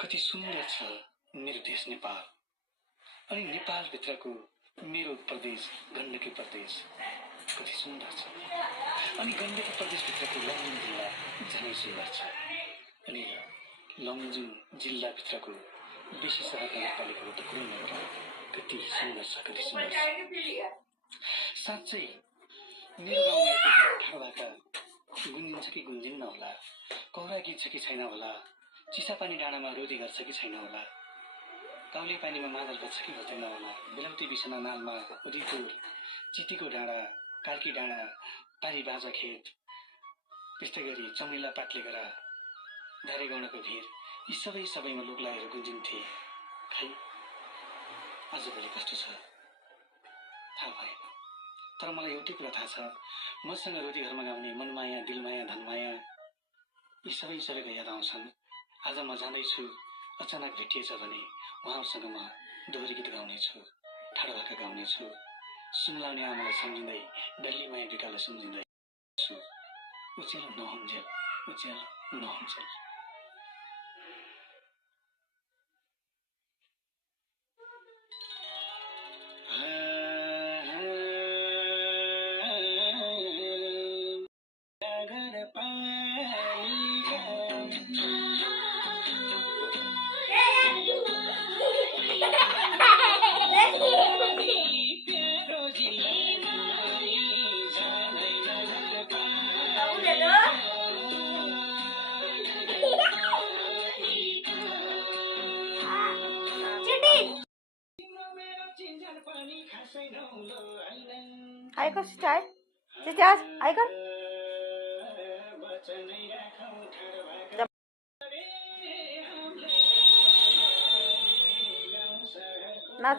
कति सुन्दर छ मेरो देश नेपाल अनि नेपाल भित्रको मेरो प्रदेश गण्डकी प्रदेश कति सुन्दर छ अनि गण्डकी प्रदेश भित्रको लमजुङ जिल्ला झनै सुन्दर छ अनि लमजुङ जिल्ला भित्रको बेसी सहर नगरपालिकाको त कुरै नगरौँ कति सुन्दर छ कति सुन्दर छ साँच्चै मेरो गाउँमा ठाडोभाका गुन्जिन्छ कि गुन्जिन्न होला कौरा गीत छ कि छैन होला चिसापानी डाँडामा रोदी गर्छ कि छैन होला गाउँले पानीमा मादल बज्छ कि बज्दैन होला बेलौती बिसना नालमा उदयपुर चितीको डाँडा कार्की डाँडा पारी बाजा खेत त्यस्तै गरी चमेला पाटले गरा धारे गाउँको भिर यी सबैमा लोक लागेर गुन्जिन्थे खै आजभोलि कस्तो छ थाहा भएन तर मलाई एउटै कुरा थाहा छ मसँग रोटी घरमा गाउने मनमाया दिलमाया धनमाया यी सबैको याद आउँछन् आज म जाँदैछु अचानक भेटिएछ भने उहाँहरूसँग म दोहोरी गीत गाउनेछु ठाडो भाका गाउनेछु सुनलाउने आमालाई सम्झिँदै डल्ली माया बिकालाई सम्झिँदै उज्यालो नहुन्जेल उज्यालो नहुन्जेल Icon style. Just icon. Not.